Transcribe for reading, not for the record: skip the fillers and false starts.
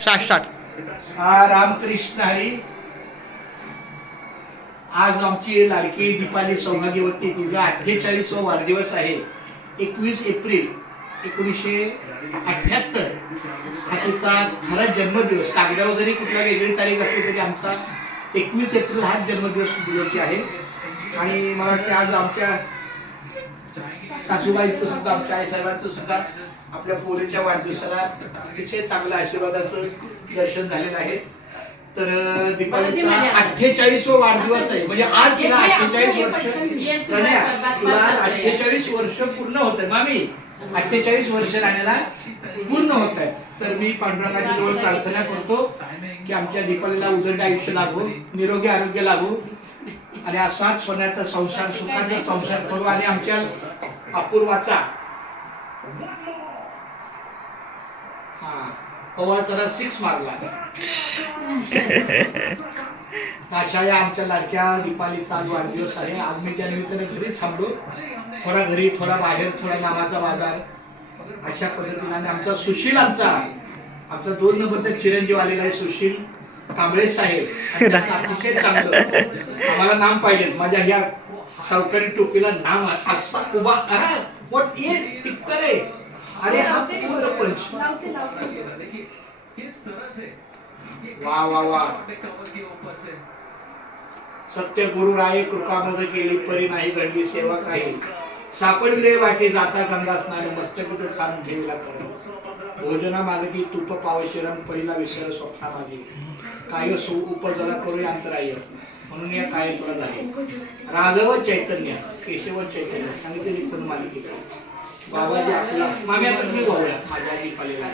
Start. Ramakrishna Hari. आज आमची लाडकी दीपाली सौभाग्यवती तिचा 48वा वाढदिवस आहे. 21 एप्रिल 1978 हा तिचा खरा जन्मदिवस. कागदावर जरी कुठला वेगळी तारीख असली तरी आमचा 21 एप्रिल हा जन्मदिवस दिवस आहे. आणि मला वाटतं आज आमच्या सासूबाईंचं सुद्धा, आमच्या आईसाहेबांचं सुद्धा आपल्या पोरीच्या वाढदिवसाला अतिशय चांगलं आशीर्वादाचं दर्शन झालेलं आहे. तर दीपालीचा 48वा वाढदिवस आहे. म्हणजे आज तिला 48 वर्ष. प्रणया, तुला 48 वर्ष पूर्ण होत आहे. मामी 48 वर्ष राहण्याला पूर्ण होत आहे. तर मी पांडुरंगाच्या जवळ प्रार्थना करतो की आमच्या दीपालीला उदंड आयुष्य लाभो, निरोगी आरोग्य लाभो आणि असाच सोन्याचा संसार, सुखाचा संसार करू. आणि आमच्या अपूर्वाचा पवार 6 मारला. अशा या आमच्या लाडक्या दीपालीचा आज वाढदिवस आहे. आज मी त्या निमित्ताने घरी थांबलो. थोडा घरी, थोडा बाहेर, थोडा नामाचा बाजार, अशा पद्धतीने. आणि आमचा सुशील, आमचा 2 नंबरचा चिरंजीव आलेला आहे, सुशील कांबळे साहेब. अतिशय चांगलं आम्हाला नाम पाहिजे. माझ्या ह्या सावकारी टोपीला नाम असा उभा टिपकर आहे. अरे हा पूर्ण पंच. वा वा वा. सत्य गुरु राये कृपा मज केली, परी नाही घडली सेवा काही. सापडले वाटे जाता गंगा स्नान, मस्तक तो छान ठेवला कर. भोजना मागती तूप पावशिरम, पडीला विसर स्वप्ना माझी. काय सु उपजला करू अंतराय, म्हणून या काय तुला झाले. राघव चैतन्य, केशव चैतन्य सांगितले कोण मालिकेचा. बाबाजी आपला माम्या तुम्ही बोलूया माझ्या दीपालीला.